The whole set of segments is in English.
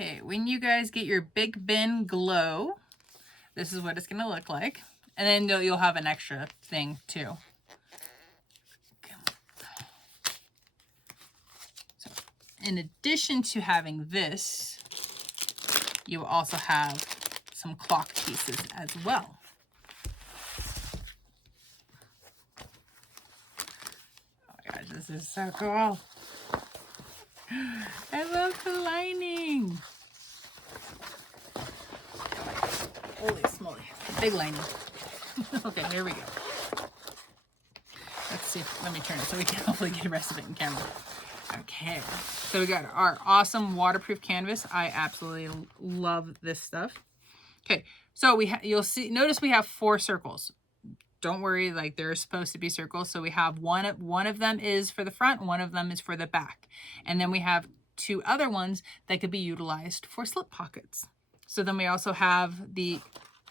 Okay, when you guys get your Big Ben Glow, this is what it's going to look like. And then you'll have an extra thing too. So in addition to having this, you also have some clock pieces as well. Oh my gosh, this is so cool. I love the lining. Holy smoly, big lining. Okay, here we go. Let's see, let me turn it so we can hopefully get the rest of it in camera. Okay, so we got our awesome waterproof canvas. I absolutely love this stuff. Okay, so you'll see, notice we have 4 circles. Don't worry, like they're supposed to be circles. So we have one of them is for the front, one of them is for the back. And then we have 2 other ones that could be utilized for slip pockets. So then we also have the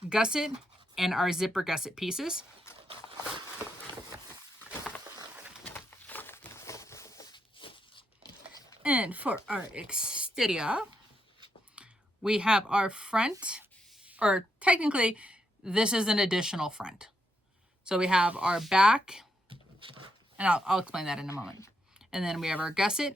gusset and our zipper gusset pieces. And for our exterior, we have our front, or technically this is an additional front. So we have our back, and I'll explain that in a moment. And then we have our gusset,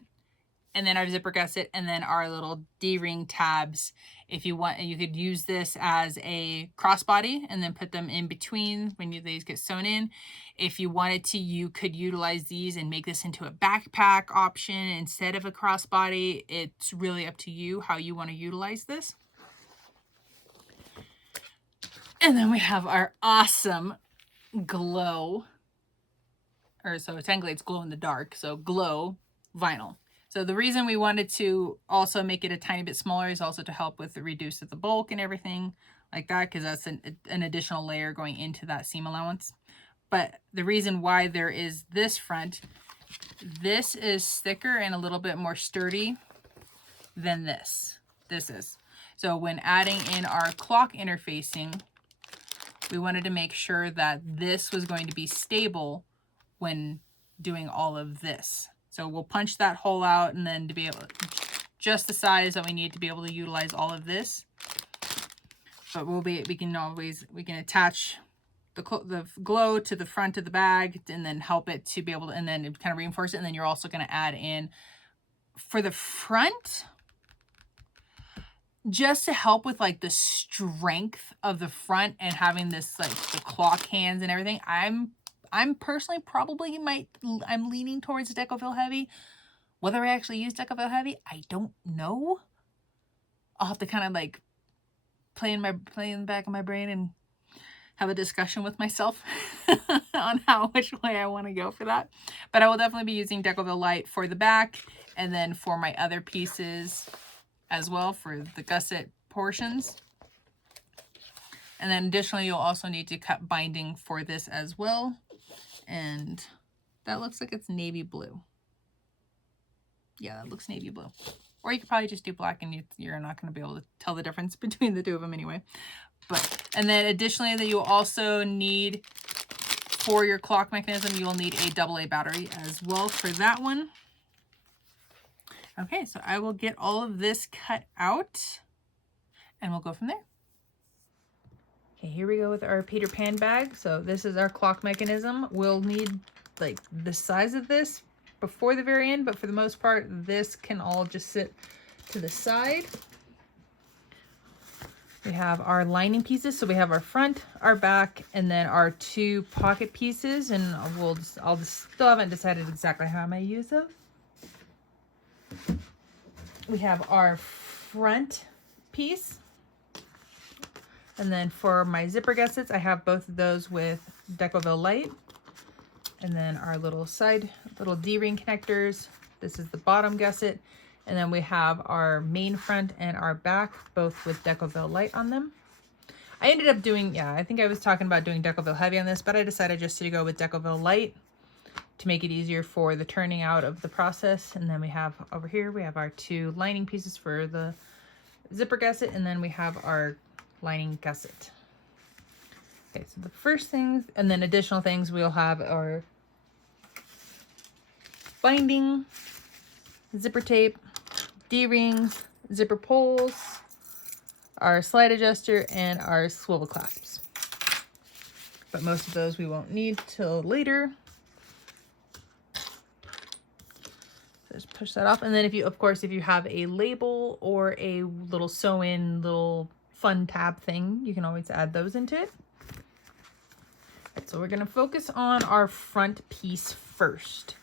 and then our zipper gusset, and then our little D-ring tabs. If you want, you could use this as a crossbody and then put them in between when these get sewn in. If you wanted to, you could utilize these and make this into a backpack option instead of a crossbody. It's really up to you how you want to utilize this. And then we have our awesome glow, or so technically it's glow in the dark, so glow vinyl. So the reason we wanted to also make it a tiny bit smaller is also to help with the reduce the bulk and everything like that, because that's an additional layer going into that seam allowance. But the reason why there is this front, this is thicker and a little bit more sturdy than this is. So when adding in our clock interfacing, we wanted to make sure that this was going to be stable when doing all of this. So we'll punch that hole out, and then to be able to, just the size that we need to be able to utilize all of this. But we can attach the glow to the front of the bag and then help it to be able to, and then kind of reinforce it. And then you're also going to add in for the front, just to help with like the strength of the front and having this like the clock hands and everything. I'm personally probably I'm leaning towards Decoville Heavy. Whether I actually use Decoville Heavy, I don't know. I'll have to kind of like play in the back of my brain and have a discussion with myself on which way I want to go for that. But I will definitely be using Decoville Light for the back, and then for my other pieces as well for the gusset portions. And then additionally, you'll also need to cut binding for this as well. And that looks like it's navy blue. Yeah, that looks navy blue. Or you could probably just do black, and you're not going to be able to tell the difference between the 2 of them anyway. And then additionally, that you'll also need for your clock mechanism, you'll need a AA battery as well for that one. Okay, so I will get all of this cut out, and we'll go from there. Okay, here we go with our Peter Pan bag. So this is our clock mechanism. We'll need like the size of this before the very end, but for the most part, this can all just sit to the side. We have our lining pieces. So we have our front, our back, and then our 2 pocket pieces. And I'll still haven't decided exactly how I'm going to use them. We have our front piece. And then for my zipper gussets, I have both of those with Decoville Light. And then our little D-ring connectors. This is the bottom gusset. And then we have our main front and our back, both with Decoville Light on them. I ended up doing, I think I was talking about doing Decoville Heavy on this, but I decided just to go with Decoville Light to make it easier for the turning out of the process. And then we have over here, we have our 2 lining pieces for the zipper gusset, and then we have our lining gusset. Okay, so the first things, and then additional things, we'll have our binding, zipper tape, D-rings, zipper pulls, our slide adjuster, and our swivel clasps. But most of those we won't need till later. So just push that off. And then if you, of course, if you have a label or a little sew-in little fun tab thing, you can always add those into it. So we're going to focus on our front piece first.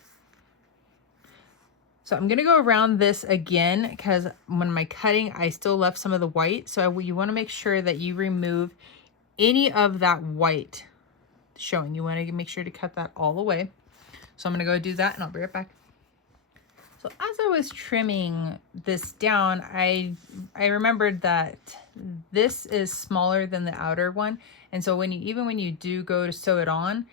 So I'm going to go around this again because when my cutting, I still left some of the white. So you want to make sure that you remove any of that white showing. You want to make sure to cut that all away. So I'm going to go do that and I'll be right back. So as I was trimming this down, I remembered that this is smaller than the outer one. And so even when you do go to sew it on,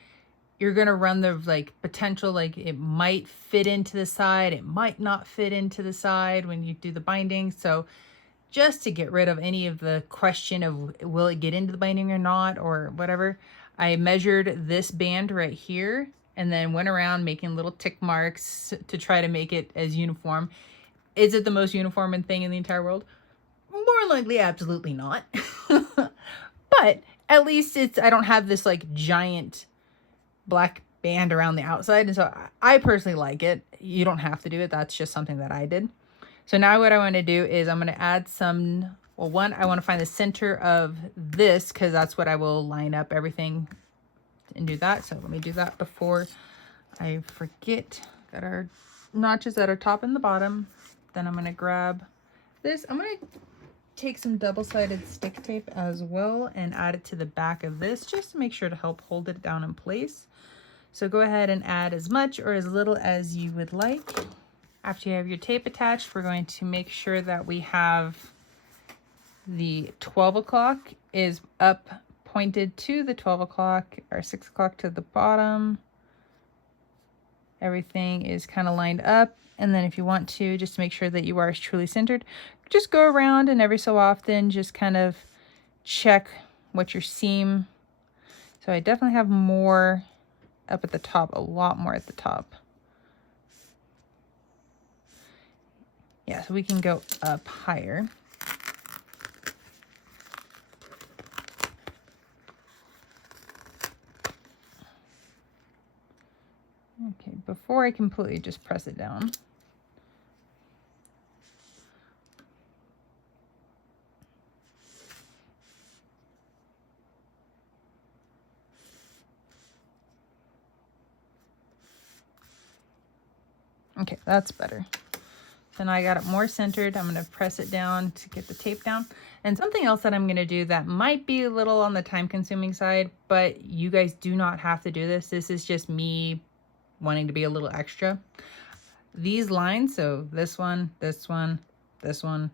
you're going to run the potential, it might fit into the side. It might not fit into the side when you do the binding. So just to get rid of any of the question of will it get into the binding or not, or whatever, I measured this band right here and then went around making little tick marks to try to make it as uniform. Is it the most uniform thing in the entire world? More likely, absolutely not. But at least I don't have this giant black band around the outside. And so I personally like it. You don't have to do it. That's just something that I did. So now what I want to do is I'm going to add some, well, one, I want to find the center of this because that's what I will line up everything and do that. So let me do that before I forget. Got our notches at our top and the bottom. Then I'm going to grab this. I'm going to take some double-sided stick tape as well and add it to the back of this just to make sure to help hold it down in place. So go ahead and add as much or as little as you would like. After you have your tape attached, we're going to make sure that we have the 12 o'clock is up pointed to the 12 o'clock, or 6 o'clock to the bottom. Everything is kind of lined up. And then if you want to, just make sure that you are truly centered, just go around and every so often just kind of check what your seam. So I definitely have more up at the top, a lot more at the top. Yeah, so we can go up higher. Okay, before I completely just press it down. Okay, that's better. So now I got it more centered. I'm going to press it down to get the tape down. And something else that I'm going to do that might be a little on the time consuming side, but you guys do not have to do this. This is just me wanting to be a little extra. These lines, so this one, this one, this one,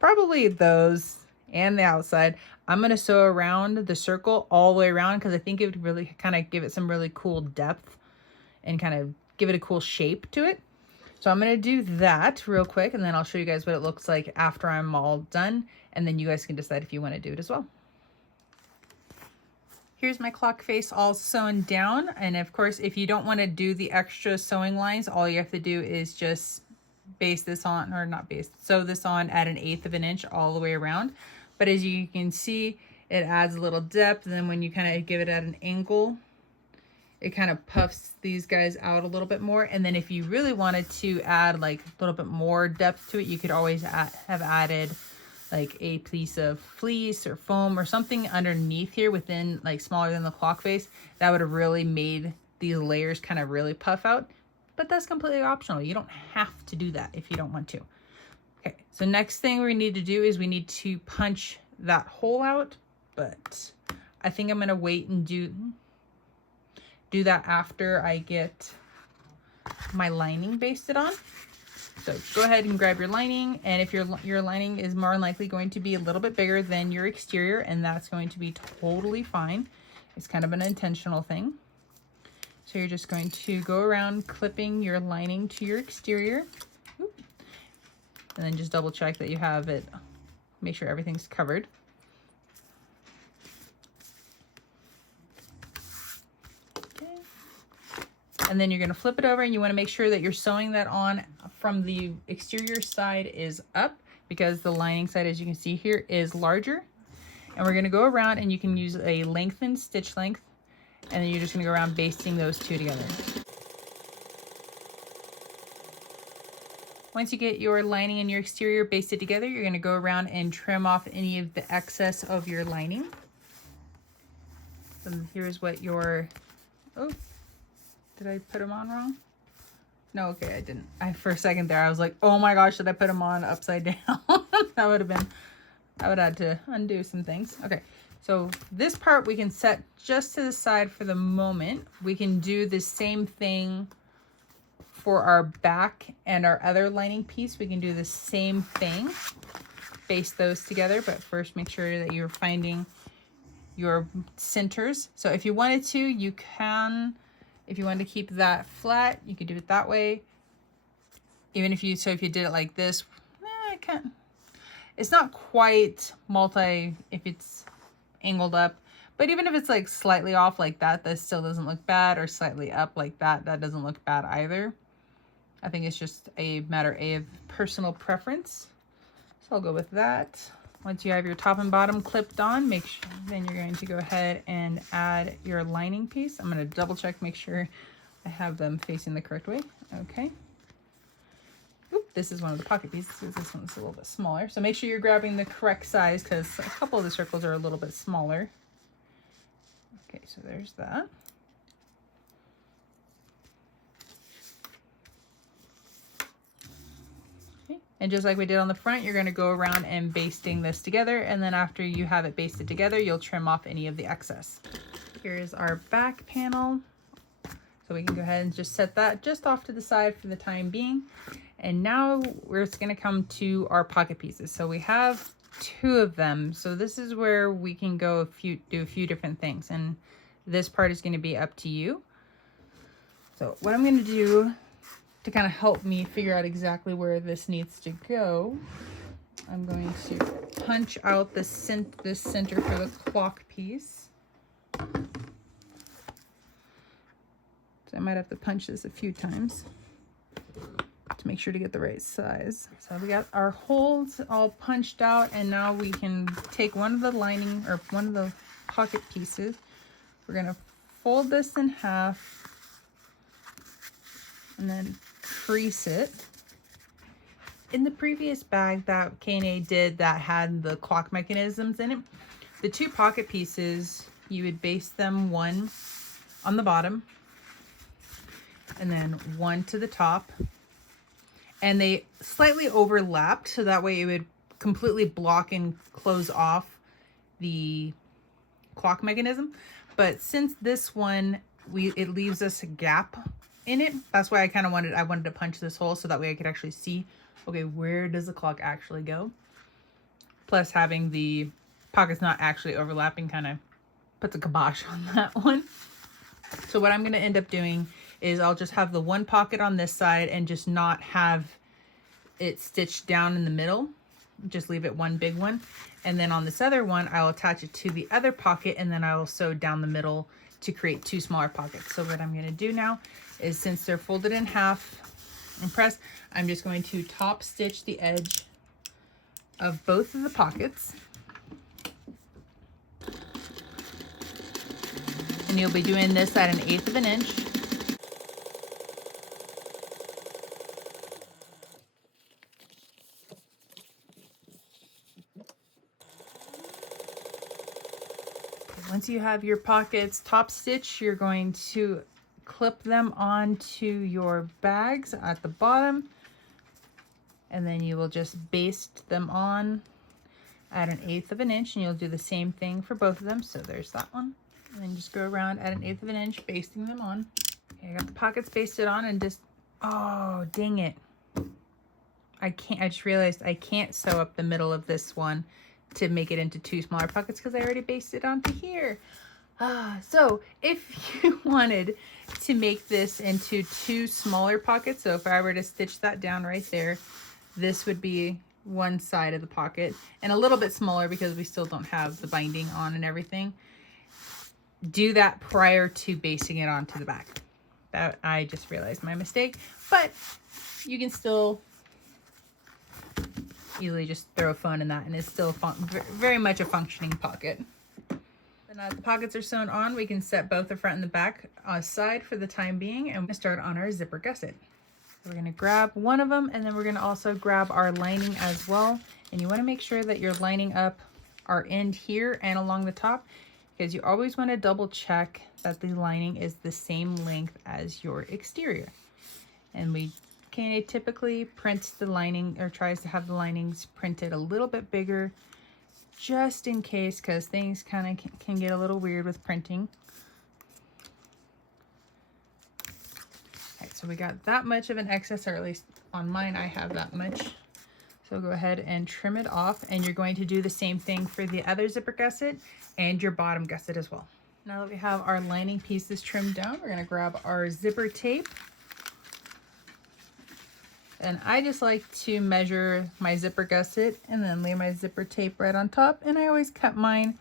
probably those and the outside, I'm going to sew around the circle all the way around because I think it would really kind of give it some really cool depth and kind of give it a cool shape to it. So I'm going to do that real quick and then I'll show you guys what it looks like after I'm all done, and then you guys can decide if you want to do it as well. Here's my clock face all sewn down, and of course if you don't want to do the extra sewing lines, all you have to do is just base this on, or not base, sew this on at 1/8 of an inch all the way around. But as you can see, it adds a little depth, and then when you kind of give it at an angle, it kind of puffs these guys out a little bit more. And then if you really wanted to add like a little bit more depth to it, you could always have added like a piece of fleece or foam or something underneath here within, like smaller than the clock face. That would have really made these layers kind of really puff out. But that's completely optional. You don't have to do that if you don't want to. Okay, so next thing we need to do is we need to punch that hole out. But I think I'm gonna wait and do that after I get my lining basted on. So go ahead and grab your lining, and if your lining is more than likely going to be a little bit bigger than your exterior, and that's going to be totally fine. It's kind of an intentional thing. So you're just going to go around clipping your lining to your exterior. Oop. And then just double check that you have it, make sure everything's covered. And then you're going to flip it over, and you want to make sure that you're sewing that on from the exterior side is up. because the lining side, as you can see here, is larger. And we're going to go around, and you can use a lengthened stitch length, and then you're just going to go around basting those two together. Once you get your lining and your exterior basted together, you're going to go around and trim off any of the excess of your lining. So here's what your, oh, did I put them on wrong? No, okay, I didn't. For a second there, I was like, oh my gosh, did I put them on upside down? That would have been, I would have had to undo some things. Okay, so this part we can set just to the side for the moment. We can do the same thing for our back and our other lining piece. We can do the same thing, baste those together, but first make sure that you're finding your centers. So if you wanted to, you can, if you want to keep that flat, you could do it that way. Even if you, so if you did it like this, I can't, it's not quite multi if it's angled up, but even if it's like slightly off like that, this still doesn't look bad, or slightly up like that, that doesn't look bad either. I think it's just a matter of personal preference. So I'll go with that. Once you have your top and bottom clipped on, make sure, then you're going to go ahead and add your lining piece. I'm going to double check, make sure I have them facing the correct way. Okay. Oop, this is one of the pocket pieces. This one's a little bit smaller. So make sure you're grabbing the correct size, because a couple of the circles are a little bit smaller. Okay, so there's that. And just like we did on the front, you're going to go around and basting this together. And then after you have it basted together, you'll trim off any of the excess. Here's our back panel. So we can go ahead and just set that just off to the side for the time being. And now we're just going to come to our pocket pieces. So we have two of them. So this is where we can go do a few different things. And this part is going to be up to you. So what I'm going to do to kind of help me figure out exactly where this needs to go, I'm going to punch out this center for the clock piece. So I might have to punch this a few times to make sure to get the right size. So we got our holes all punched out, and now we can take one of the lining, or one of the pocket pieces. We're going to fold this in half and then crease it. In the previous bag that K&A did that had the clock mechanisms in it, the two pocket pieces, you would baste them one on the bottom and then one to the top, and they slightly overlapped, so that way it would completely block and close off the clock mechanism. But since this one, it leaves us a gap in it, that's why I wanted to punch this hole, so that way I could actually see, okay, where does the clock actually go? Plus having the pockets not actually overlapping kind of puts a kibosh on that one. So what I'm going to end up doing is I'll just have the one pocket on this side and just not have it stitched down in the middle. Just leave it one big one. And then on this other one, I'll attach it to the other pocket, and then I will sew down the middle to create two smaller pockets. So what I'm going to do now is, since they're folded in half and pressed, I'm just going to top stitch the edge of both of the pockets. And you'll be doing this at 1/8 of an inch. Once you have your pockets top stitched, you're going to clip them onto your bags at the bottom, and then you will just baste them on at 1/8 of an inch, and you'll do the same thing for both of them. So there's that one, and then just go around at 1/8 of an inch, basting them on. Okay, I got the pockets basted on, and just, oh dang it, I just realized I can't sew up the middle of this one to make it into two smaller pockets because I already basted onto here. So if you wanted to make this into two smaller pockets, so if I were to stitch that down right there, this would be one side of the pocket, and a little bit smaller because we still don't have the binding on and everything. Do that prior to basting it onto the back. That I just realized my mistake, but you can still easily just throw a phone in that, and it's still very much a functioning pocket. And now that the pockets are sewn on, we can set both the front and the back aside for the time being, and we start on our zipper gusset. We're going to grab one of them, and then we're going to also grab our lining as well. And you want to make sure that you're lining up our end here and along the top, because you always want to double check that the lining is the same length as your exterior. And we typically prints the lining, or tries to have the linings printed a little bit bigger, just in case, because things kind of can get a little weird with printing. So we got that much of an excess, or at least on mine I have that much. So go ahead and trim it off, and you're going to do the same thing for the other zipper gusset and your bottom gusset as well. Now that we have our lining pieces trimmed down, we're going to grab our zipper tape. And I just like to measure my zipper gusset and then lay my zipper tape right on top. And I always cut mine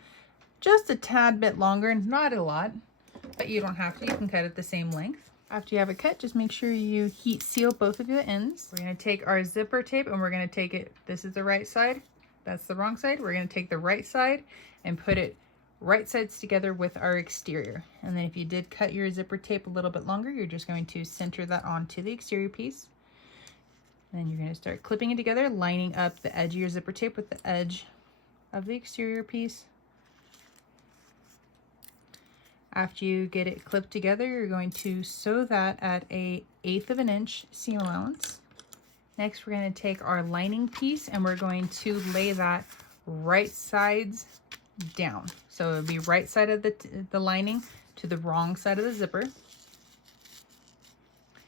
just a tad bit longer, not a lot, but you don't have to. You can cut it the same length. After you have it cut, just make sure you heat seal both of the ends. We're going to take our zipper tape and we're going to take it, this is the right side, that's the wrong side. We're going to take the right side and put it right sides together with our exterior. And then if you did cut your zipper tape a little bit longer, you're just going to center that onto the exterior piece. And then you're going to start clipping it together, lining up the edge of your zipper tape with the edge of the exterior piece. After you get it clipped together, you're going to sew that at an 1/8 of an inch seam allowance. Next, we're going to take our lining piece and we're going to lay that right sides down. So it would be right side of the lining to the wrong side of the zipper.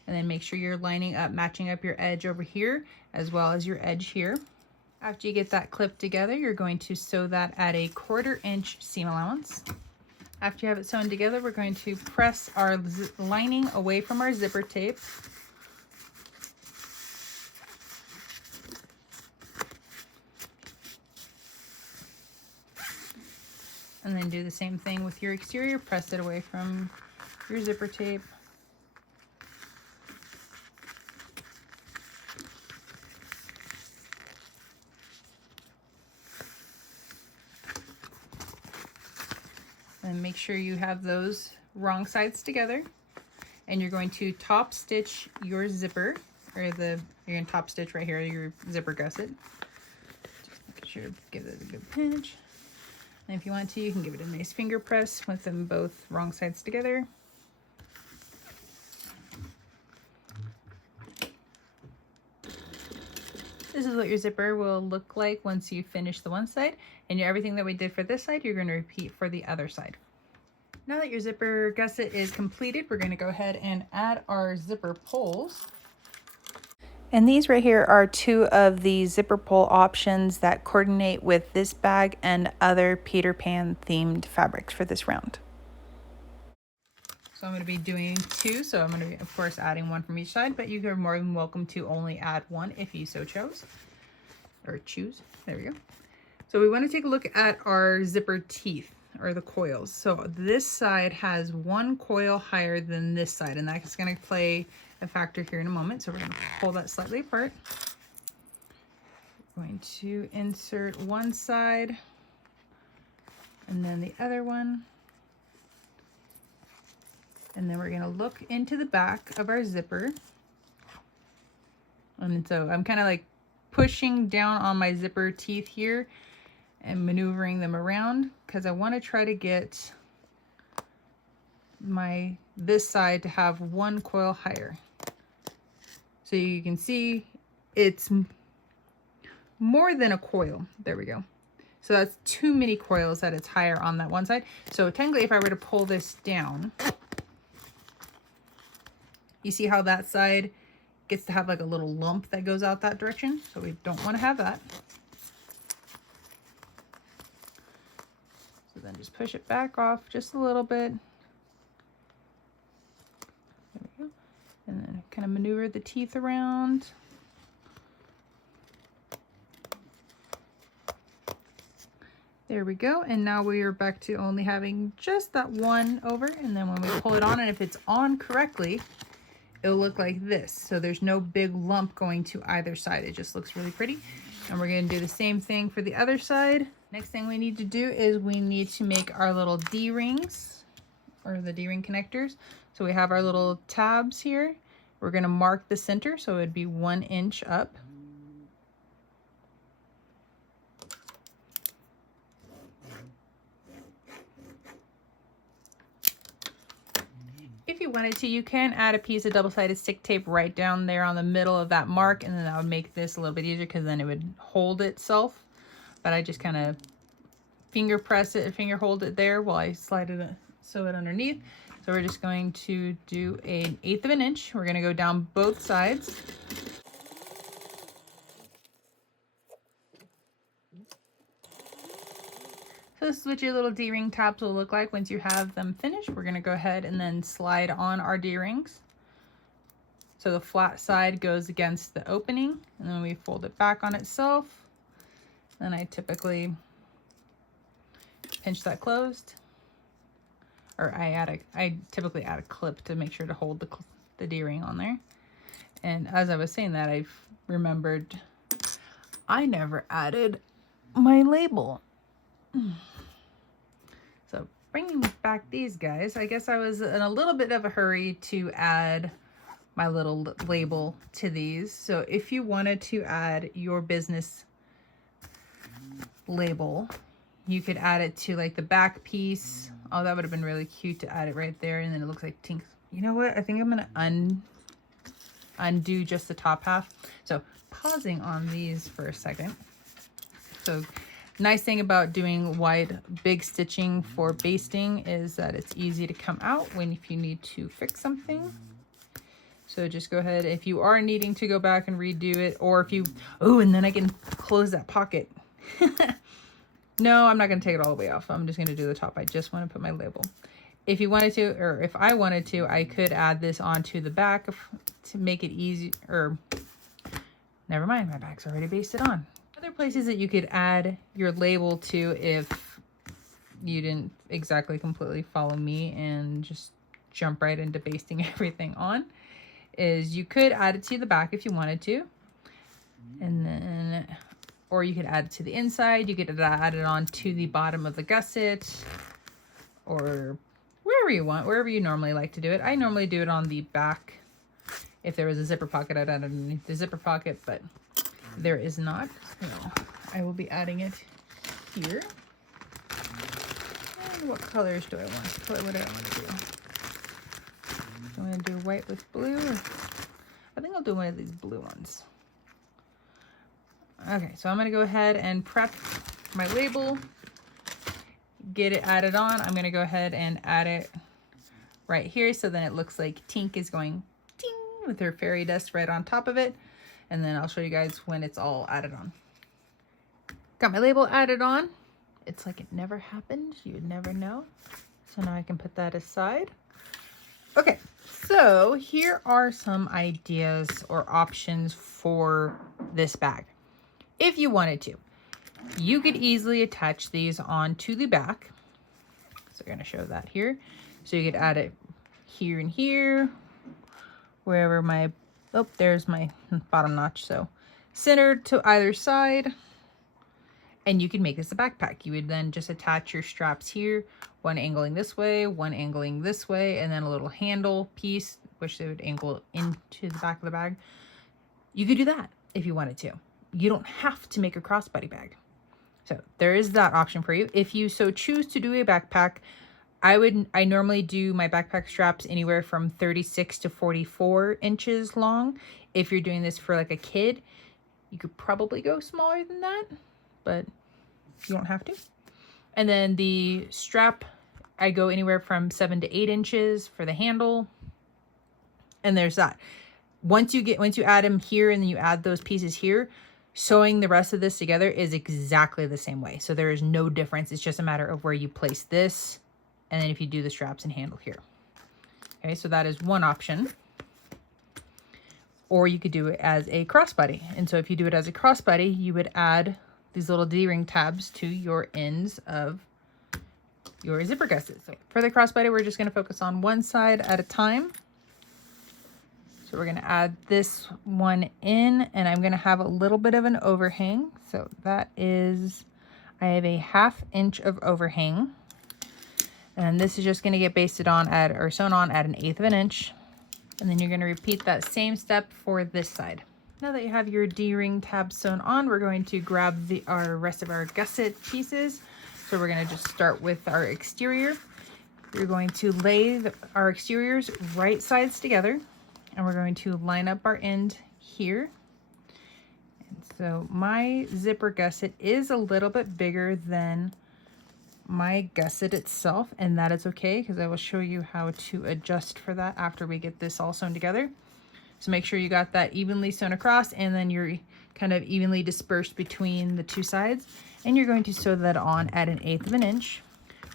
And then make sure you're lining up, matching up your edge over here as well as your edge here. After you get that clipped together, you're going to sew that at a 1/4 inch seam allowance. After you have it sewn together, we're going to press our lining away from our zipper tape. And then do the same thing with your exterior. Press it away from your zipper tape. And make sure you have those wrong sides together. And you're going to top stitch your zipper, or you're going to top stitch right here, your zipper gusset. Just make sure to give it a good pinch. And if you want to, you can give it a nice finger press with them both wrong sides together. This is what your zipper will look like once you finish the one side, and everything that we did for this side, you're going to repeat for the other side. Now that your zipper gusset is completed, we're going to go ahead and add our zipper pulls. And these right here are 2 of the zipper pull options that coordinate with this bag and other Peter Pan themed fabrics for this round. So I'm going to be doing 2, so I'm going to be, of course, adding 1 from each side, but you are more than welcome to only add 1 if you so chose, or choose. There we go. So we want to take a look at our zipper teeth, or the coils. So this side has 1 coil higher than this side, and that's going to play a factor here in a moment. So we're going to pull that slightly apart. We're going to insert one side and then the other one. And then we're going to look into the back of our zipper. And so I'm kind of like pushing down on my zipper teeth here and maneuvering them around because I want to try to get this side to have 1 coil higher. So you can see it's more than a coil. There we go. So that's too many coils that it's higher on that one side. So technically if I were to pull this down, you see how that side gets to have like a little lump that goes out that direction? So we don't want to have that. So then just push it back off just a little bit. There we go. And then kind of maneuver the teeth around. There we go. And now we are back to only having just that one over. And then when we pull it on, and if it's on correctly, it'll look like this. So there's no big lump going to either side. It just looks really pretty. And we're going to do the same thing for the other side. Next thing we need to do is we need to make our little D-rings, or the D-ring connectors. So we have our little tabs here. We're going to mark the center, so it'd be 1 inch up. If you wanted to, you can add a piece of double-sided stick tape right down there on the middle of that mark, and then that would make this a little bit easier because then it would hold itself. But I just kind of finger press it, finger hold it there while I slide it, sew it underneath. So we're just going to do an 1/8 of an inch. We're going to go down both sides. So this is what your little D-ring tabs will look like once you have them finished. We're going to go ahead and then slide on our D-rings. So the flat side goes against the opening, and then we fold it back on itself. Then I typically pinch that closed. Or I typically add a clip to make sure to hold the D-ring on there. And as I was saying that, I've remembered I never added my label. So bringing back these guys, I guess I was in a little bit of a hurry to add my little label to these. So if you wanted to add your business label, you could add it to like the back piece. Oh, that would have been really cute to add it right there. And then it looks like Tink. You know what? I think I'm going to undo just the top half. So pausing on these for a second. So nice thing about doing wide big stitching for basting is that it's easy to come out if you need to fix something. So just go ahead if you are needing to go back and redo it, or if you, oh, and then I can close that pocket. No, I'm not going to take it all the way off. I'm just going to do the top. I just want to put my label. If you wanted to, or if I wanted to, I could add this onto the back to make it easy, or never mind, my back's already basted on. Other places that you could add your label to if you didn't exactly completely follow me and just jump right into basting everything on is you could add it to the back if you wanted to. And then, or you could add it to the inside. You could add it on to the bottom of the gusset or wherever you want, wherever you normally like to do it. I normally do it on the back. If there was a zipper pocket, I'd add it underneath the zipper pocket, but there is not. So I will be adding it here. And what colors do I want? What do I want to do? I'm going to do white with blue. I think I'll do one of these blue ones. Okay, so I'm going to go ahead and prep my label, get it added on. I'm going to go ahead and add it right here so then it looks like Tink is going ding with her fairy dust right on top of it. And then I'll show you guys when it's all added on. Got my label added on. It's like it never happened. You would never know. So now I can put that aside. Okay, so here are some ideas or options for this bag. If you wanted to, you could easily attach these onto the back. So I'm going to show that here. So you could add it here and here, wherever my, oh, there's my bottom notch. So centered to either side. And you can make this a backpack. You would then just attach your straps here, one angling this way, one angling this way, and then a little handle piece, which they would angle into the back of the bag. You could do that if you wanted to. You don't have to make a crossbody bag. So there is that option for you. If you so choose to do a backpack, I normally do my backpack straps anywhere from 36 to 44 inches long. If you're doing this for like a kid, you could probably go smaller than that, but you don't have to. And then the strap, I go anywhere from 7 to 8 inches for the handle. And there's that. Once you add them here and then you add those pieces here, sewing the rest of this together is exactly the same way. So there is no difference. It's just a matter of where you place this. And then if you do the straps and handle here. Okay, so that is one option. Or you could do it as a crossbody. And so if you do it as a crossbody, you would add these little D-ring tabs to your ends of your zipper gussets. So for the crossbody, we're just going to focus on one side at a time. So So we're gonna add this one in, and I'm gonna have a little bit of an overhang. So that is, I have a 1/2 inch of overhang. And this is just gonna get basted on at, or sewn on at 1/8 of an inch. And then you're gonna repeat that same step for this side. Now that you have your D-ring tab sewn on, we're going to grab our rest of our gusset pieces. So we're gonna just start with our exterior. You're going to lay our exteriors right sides together, and we're going to line up our end here. And so my zipper gusset is a little bit bigger than my gusset itself, and that is okay because I will show you how to adjust for that after we get this all sewn together. So make sure you got that evenly sewn across, and then you're kind of evenly dispersed between the two sides. And you're going to sew that on at 1/8 of an inch.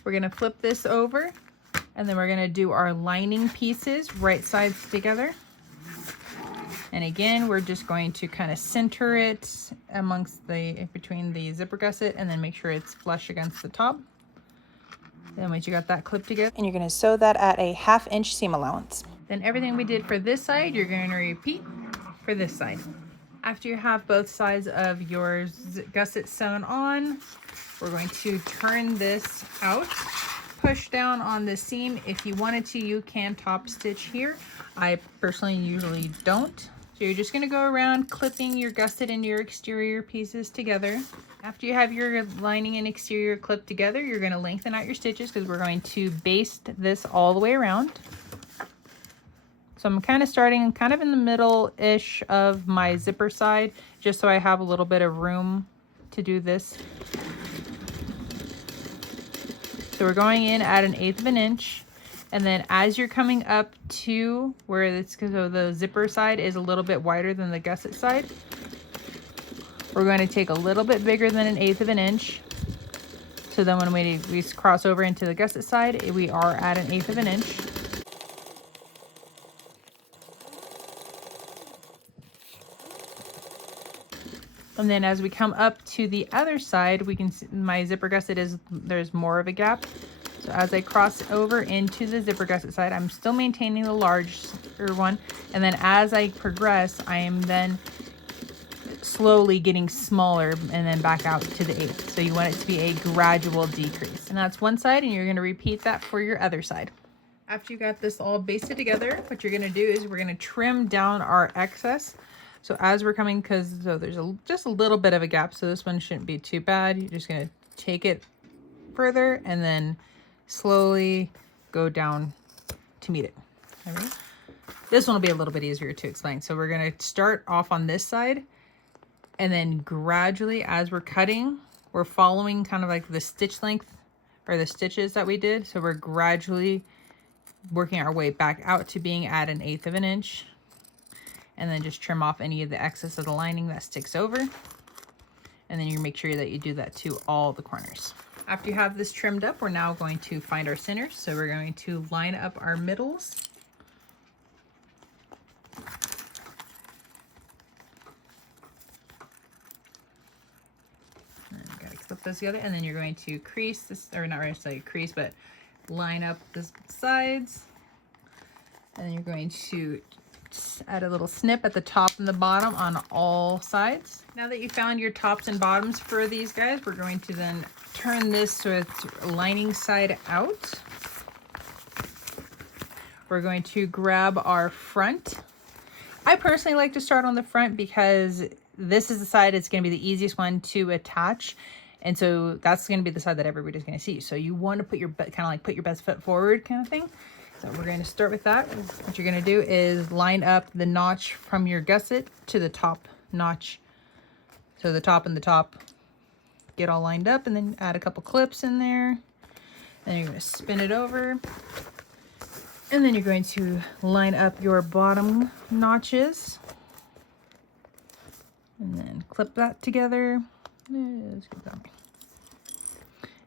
We're gonna flip this over, and then we're gonna do our lining pieces right sides together. And again, we're just going to kind of center it between the zipper gusset, and then make sure it's flush against the top. Then once you got that clipped together, and you're gonna sew that at a 1/2 inch seam allowance. Then everything we did for this side, you're going to repeat for this side. After you have both sides of your gusset sewn on, we're going to turn this out, push down on the seam. If you wanted to, you can top stitch here. I personally usually don't. So you're just going to go around clipping your gusset and your exterior pieces together. After you have your lining and exterior clipped together, you're going to lengthen out your stitches because we're going to baste this all the way around. So I'm kind of starting kind of in the middle-ish of my zipper side, just so I have a little bit of room to do this. So we're going in at 1/8 of an inch. And then as you're coming up to where it's, so the zipper side is a little bit wider than the gusset side, we're going to take a little bit bigger than 1/8 of an inch. So then when we cross over into the gusset side, we are at 1/8 of an inch. And then as we come up to the other side, we can see my zipper gusset there's more of a gap. So as I cross over into the zipper gusset side, I'm still maintaining the larger one. And then as I progress, I am then slowly getting smaller and then back out to the 1/8. So you want it to be a gradual decrease. And that's one side, and you're gonna repeat that for your other side. After you got this all basted together, what you're gonna do is we're gonna trim down our excess. So as we're coming, there's just a little bit of a gap, so this one shouldn't be too bad. You're just gonna take it further and then slowly go down to meet it. All right. This one will be a little bit easier to explain. So we're gonna start off on this side, and then gradually as we're cutting, we're following kind of like the stitch length or the stitches that we did. So we're gradually working our way back out to being at 1/8 of an inch. And then just trim off any of the excess of the lining that sticks over. And then you make sure that you do that to all the corners. After you have this trimmed up, we're now going to find our centers. So we're going to line up our middles. And you gotta clip those together, and then you're going to crease this, or not really crease, but line up the sides. And then you're going to add a little snip at the top and the bottom on all sides. Now that you found your tops and bottoms for these guys, we're going to then turn this so it's lining side out. We're going to grab our front. I personally like to start on the front because this is the side it's going to be the easiest one to attach. And so that's going to be the side that everybody's going to see. So you want to put your put your best foot forward kind of thing. So we're going to start with that. What you're going to do is line up the notch from your gusset to the top notch. So the top and the top get all lined up, and then add a couple clips in there. Then you're going to spin it over. And then you're going to line up your bottom notches. And then clip that together. Let's get that.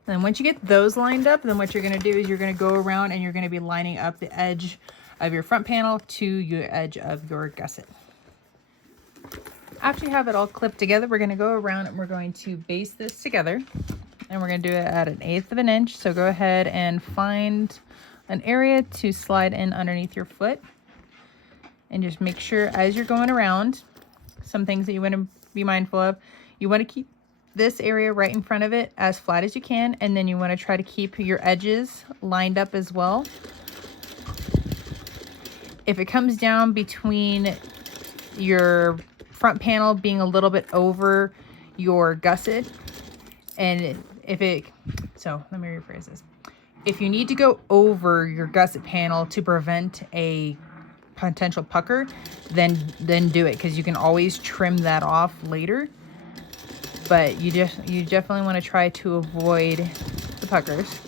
And then once you get those lined up, then what you're going to do is you're going to go around and you're going to be lining up the edge of your front panel to your edge of your gusset. After you have it all clipped together, we're going to go around and we're going to baste this together. And we're going to do it at 1/8 of an inch. So go ahead and find an area to slide in underneath your foot. And just make sure as you're going around, some things that you want to be mindful of. You want to keep this area right in front of it as flat as you can, and then you want to try to keep your edges lined up as well. If it comes down between your front panel being a little bit over your gusset, and so let me rephrase this. If you need to go over your gusset panel to prevent a potential pucker, then do it, because you can always trim that off later. But you definitely want to try to avoid the puckers.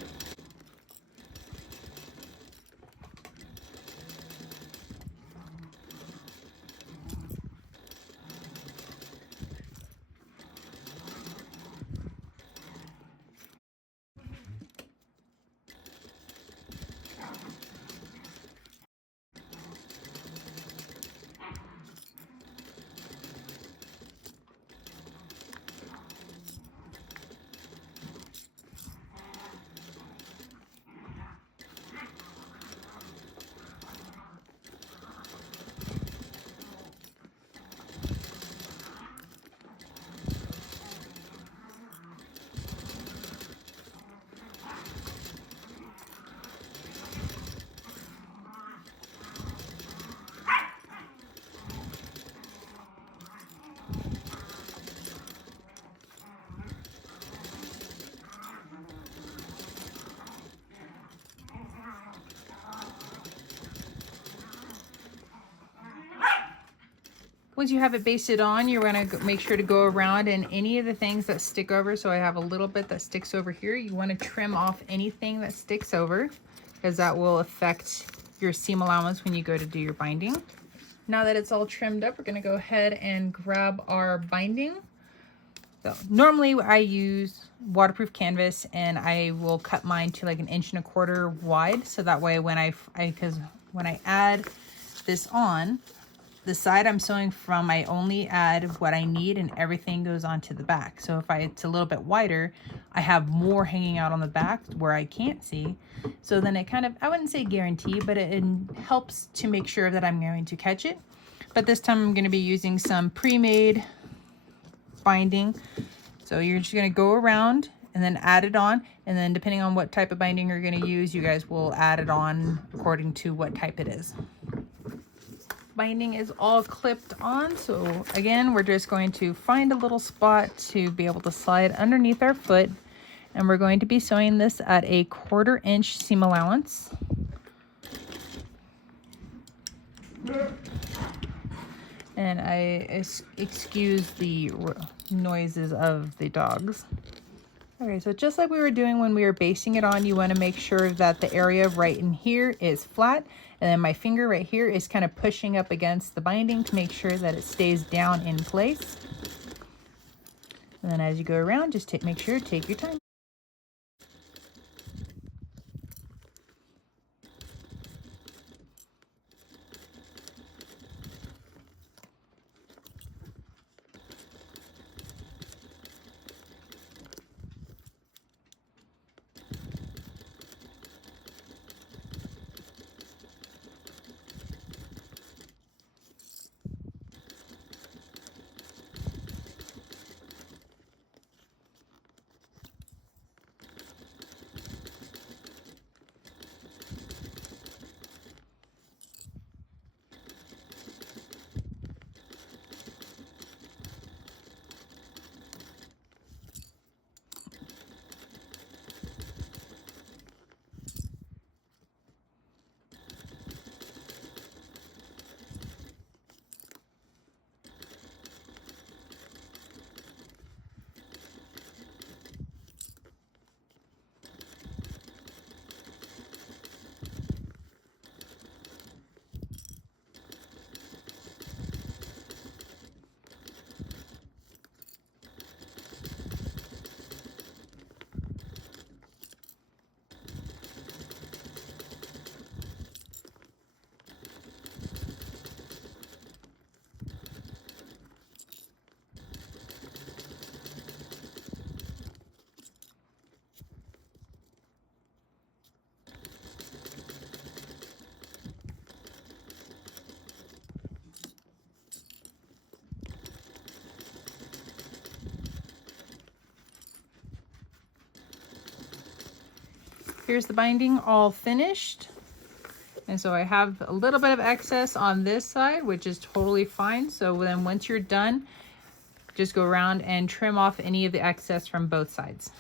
Once you have it basted on, you're going to make sure to go around, and any of the things that stick over, so I have a little bit that sticks over here, you want to trim off anything that sticks over, because that will affect your seam allowance when you go to do your binding. Now that it's all trimmed up, we're going to go ahead and grab our binding. So normally I use waterproof canvas, and I will cut mine to like 1.25 inches wide, so that way when because when I add this on, the side I'm sewing from, I only add what I need and everything goes onto the back. So if it's a little bit wider, I have more hanging out on the back where I can't see. So then it kind of, I wouldn't say guarantee, but it helps to make sure that I'm going to catch it. But this time I'm going to be using some pre-made binding. So you're just going to go around and then add it on. And then depending on what type of binding you're going to use, you guys will add it on according to what type it is. Binding is all clipped on, so again we're just going to find a little spot to be able to slide underneath our foot, and we're going to be sewing this at 1/4 inch seam allowance. And I excuse the noises of the dogs. Okay, so just like we were doing when we were basting it on, you want to make sure that the area right in here is flat, and then my finger right here is kind of pushing up against the binding to make sure that it stays down in place. And then as you go around, just make sure to take your time. Here's the binding all finished. And so I have a little bit of excess on this side, which is totally fine. So then once you're done, just go around and trim off any of the excess from both sides.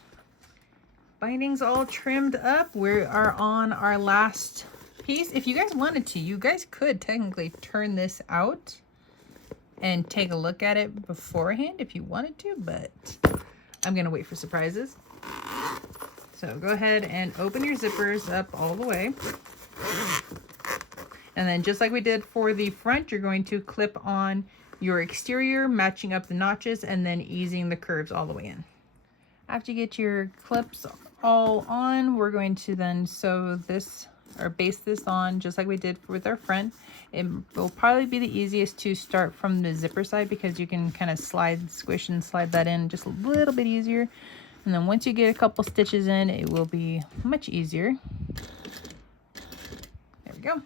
Binding's all trimmed up. We are on our last piece. If you guys wanted to, you guys could technically turn this out and take a look at it beforehand if you wanted to, but I'm gonna wait for surprises. So go ahead and open your zippers up all the way. And then just like we did for the front, you're going to clip on your exterior, matching up the notches and then easing the curves all the way in. After you get your clips all on, we're going to then sew this or baste this on just like we did with our front. It will probably be the easiest to start from the zipper side because you can kind of squish and slide that in just a little bit easier. And then once you get a couple stitches in, it will be much easier. There we go.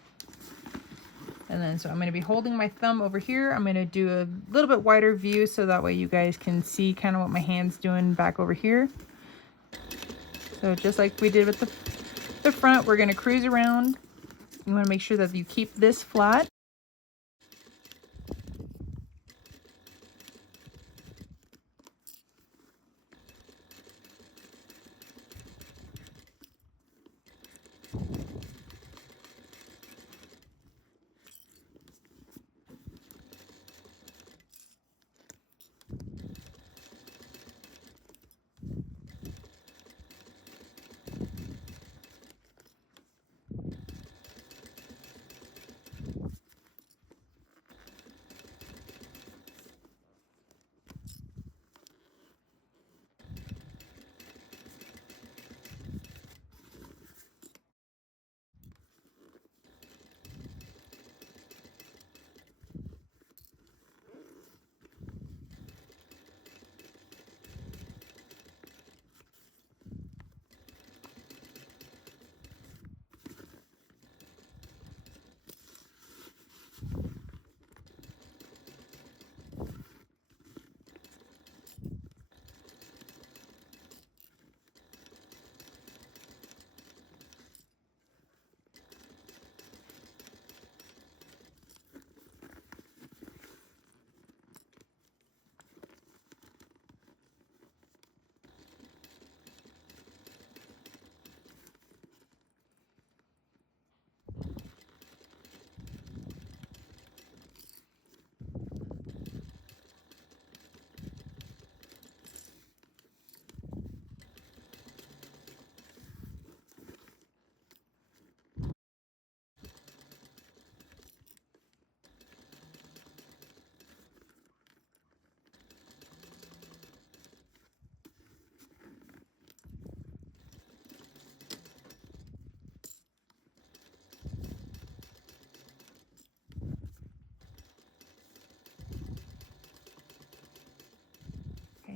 And then so I'm going to be holding my thumb over here. I'm going to do a little bit wider view so that way you guys can see kind of what my hand's doing back over here. So just like we did with the front, we're going to cruise around. You want to make sure that you keep this flat.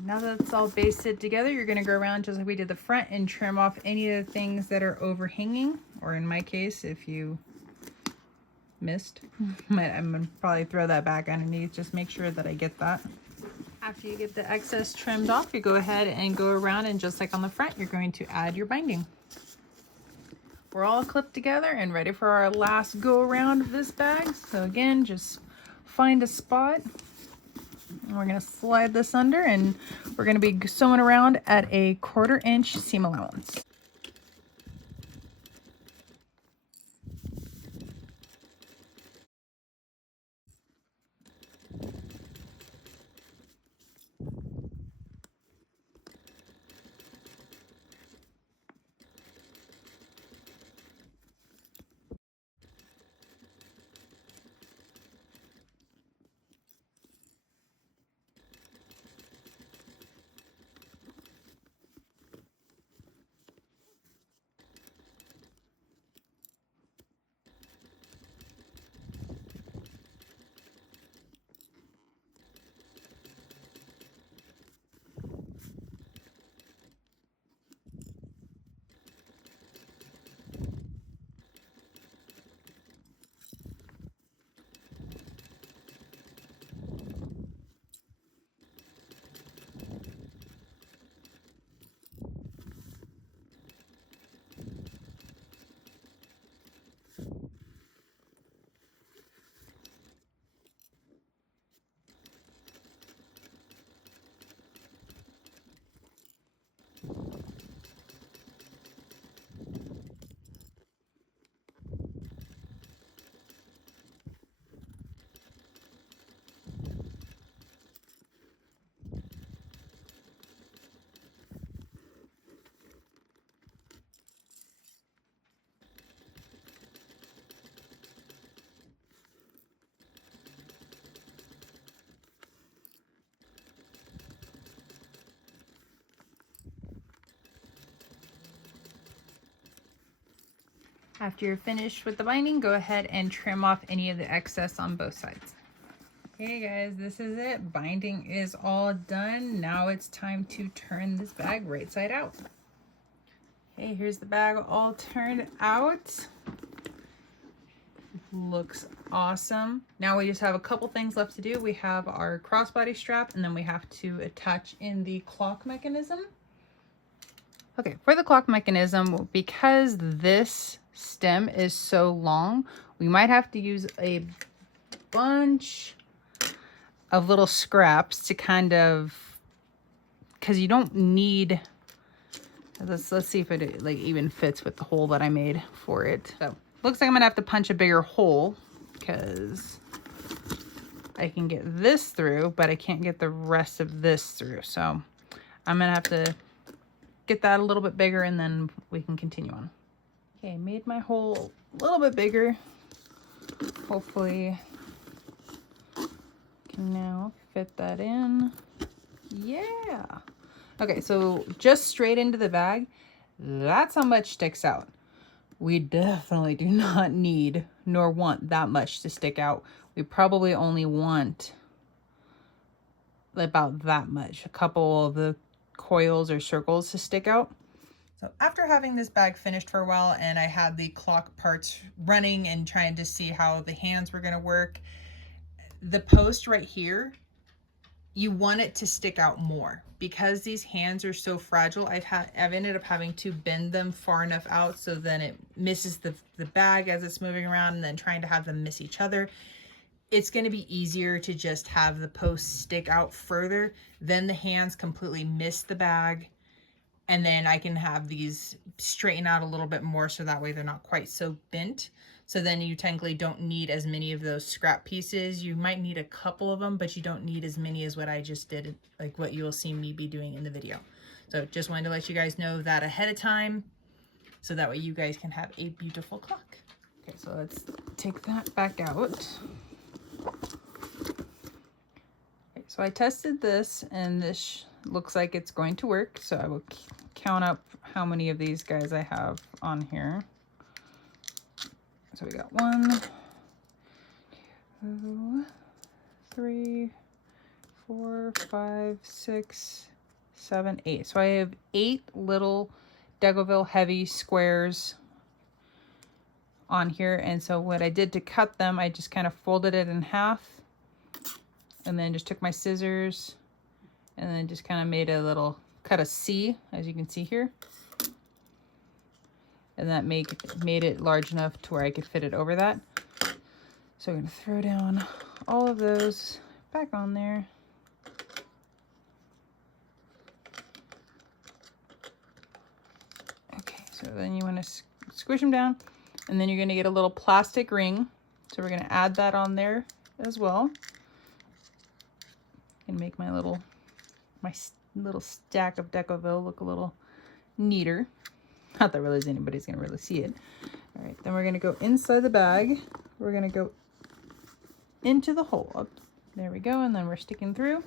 Now that it's all basted together, you're going to go around just like we did the front and trim off any of the things that are overhanging, or in my case, if you missed, I'm going to probably throw that back underneath. Just make sure that I get that. After you get the excess trimmed off, you go ahead and go around, and just like on the front, you're going to add your binding. We're all clipped together and ready for our last go around of this bag. So again, just find a spot. And we're going to slide this under, and we're going to be sewing around at a 1/4 inch seam allowance. After you're finished with the binding, go ahead and trim off any of the excess on both sides. Okay guys, this is it. Binding is all done. Now it's time to turn this bag right side out. Okay, here's the bag all turned out. Looks awesome. Now we just have a couple things left to do. We have our crossbody strap, and then we have to attach in the clock mechanism. Okay, for the clock mechanism, because this stem is so long, we might have to use a bunch of little scraps to kind of, because you don't need, let's see if it like even fits with the hole that I made for it. So looks like I'm gonna have to punch a bigger hole because I can get this through, but I can't get the rest of this through. So I'm gonna have to get that a little bit bigger and then we can continue on. Okay, made my hole a little bit bigger. Hopefully can now fit that in. Yeah. Okay, so just straight into the bag, that's how much sticks out. We definitely do not need nor want that much to stick out. We probably only want about that much, a couple of the coils or circles to stick out. So after having this bag finished for a while and I had the clock parts running and trying to see how the hands were going to work, the post right here, you want it to stick out more because these hands are so fragile. I've ended up having to bend them far enough out so then it misses the bag as it's moving around, and then trying to have them miss each other. It's going to be easier to just have the posts stick out further, then the hands completely miss the bag, and then I can have these straighten out a little bit more so that way they're not quite so bent. So then you technically don't need as many of those scrap pieces. You might need a couple of them, but you don't need as many as what I just did, like what you will see me be doing in the video. So just wanted to let you guys know that ahead of time, so that way you guys can have a beautiful clock. Okay, so let's take that back out. Okay, so I tested this and this looks like it's going to work. So I will count up how many of these guys I have on here. So we got 1, 2, 3, 4, 5, 6, 7, 8. So I have 8 little Deauville heavy squares on here. And so what I did to cut them, I just kind of folded it in half and then just took my scissors and then just kind of made a little, cut a C, as you can see here. And that made it large enough to where I could fit it over that. So I'm going to throw down all of those back on there. Okay, so then you want to squish them down, and then you're going to get a little plastic ring. So we're going to add that on there as well. And make my little stack of Decauville look a little neater. Not that really anybody's going to really see it. All right, then we're going to go inside the bag. We're going to go into the hole. Oh, there we go, and then we're sticking through.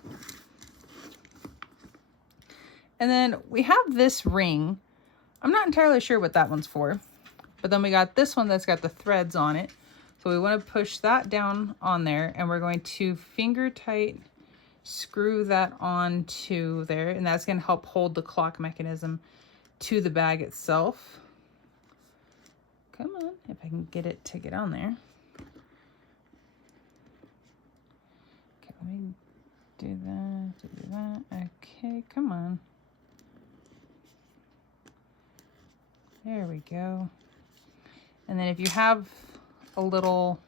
And then we have this ring. I'm not entirely sure what that one's for, but then we got this one that's got the threads on it. So we want to push that down on there, and we're going to finger tight screw that onto there, and that's going to help hold the clock mechanism to the bag itself. Come on, if I can get it to get on there. Okay, let me do that, Okay, come on. There we go. And then if you have a little,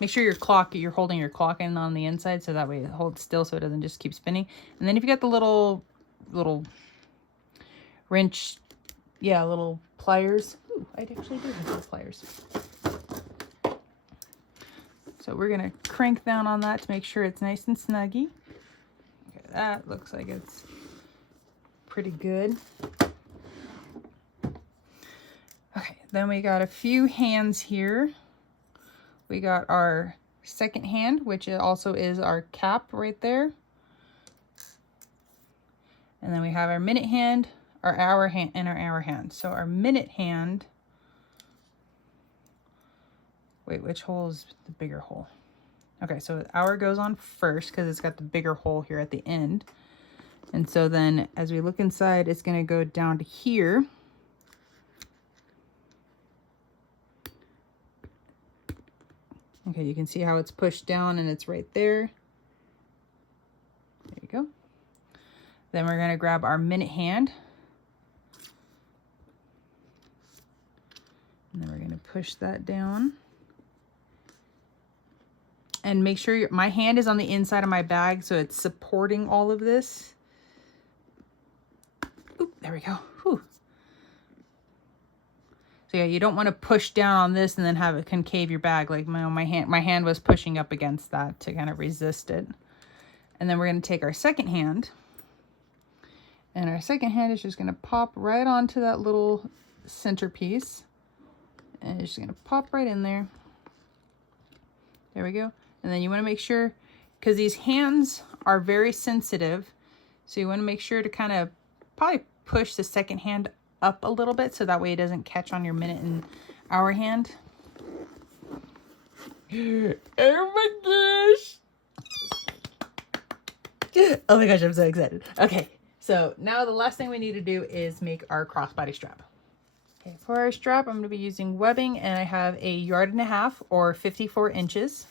make sure you're holding your clock in on the inside so that way it holds still so it doesn't just keep spinning. And then if you got the little wrench, yeah, little pliers. Ooh, I actually do have little pliers. So we're gonna crank down on that to make sure it's nice and snuggy. Okay, that looks like it's pretty good. Okay, then we got a few hands here. We got our second hand, which also is our cap right there. And then we have our minute hand, our hour hand, and our hour hand. So our minute hand Wait, which hole is the bigger hole? Okay, so our goes on first because it's got the bigger hole here at the end. And so then as we look inside, it's going to go down to here. Okay, you can see how it's pushed down and it's right there. There you go. Then we're going to grab our minute hand. And then we're going to push that down. And make sure my hand is on the inside of my bag so it's supporting all of this. Oop, there we go. Whew. So yeah, you don't want to push down on this and then have it concave your bag. Like my hand was pushing up against that to kind of resist it. And then we're going to take our second hand. And our second hand is just going to pop right onto that little centerpiece. And it's just going to pop right in there. There we go. And then you want to make sure, because these hands are very sensitive, so you want to make sure to kind of probably push the second hand up a little bit so that way it doesn't catch on your minute and hour hand. Oh my gosh. Oh my gosh, I'm so excited. Okay, so now the last thing we need to do is make our crossbody strap. Okay, for our strap, I'm going to be using webbing, and I have 1.5 yards or 54 inches.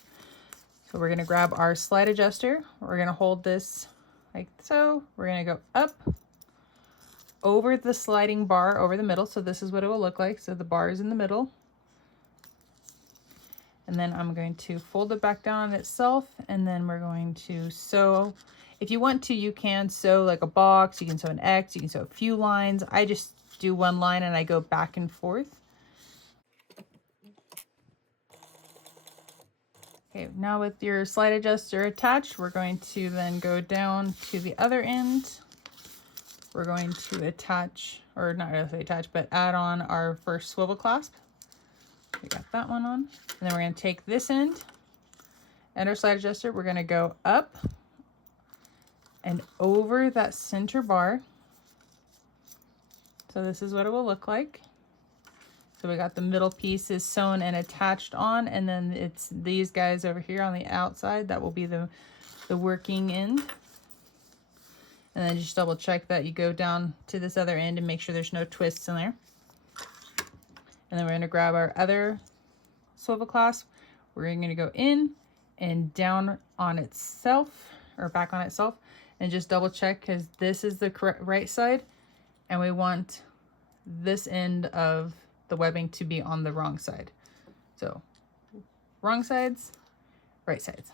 So we're going to grab our slide adjuster. We're going to hold this like so. We're going to go up over the sliding bar over the middle. So this is what it will look like. So the bar is in the middle. And then I'm going to fold it back down on itself. And then we're going to sew. If you want to, you can sew like a box. You can sew an X. You can sew a few lines. I just do one line and I go back and forth. Okay, now with your slide adjuster attached, we're going to then go down to the other end. We're going to attach, or not really attach, but add on our first swivel clasp. We got that one on. And then we're going to take this end and our slide adjuster. We're going to go up and over that center bar. So this is what it will look like. So we got the middle pieces sewn and attached on, and then it's these guys over here on the outside that will be the working end. And then just double check that you go down to this other end and make sure there's no twists in there. And then we're going to grab our other swivel clasp. We're going to go in and down on itself, or back on itself, and just double check because this is the correct right side, and we want this end of the webbing to be on the wrong side. So wrong sides, right sides.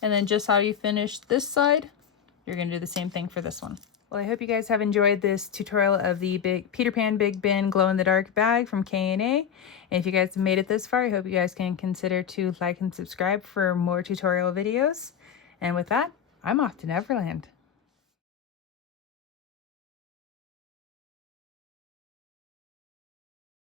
And then just how you finish this side, you're going to do the same thing for this one. Well, I hope you guys have enjoyed this tutorial of the Peter Pan Big Ben glow-in-the-dark bag from K&A. And if you guys have made it this far, I hope you guys can consider to like and subscribe for more tutorial videos. And with that, I'm off to Neverland.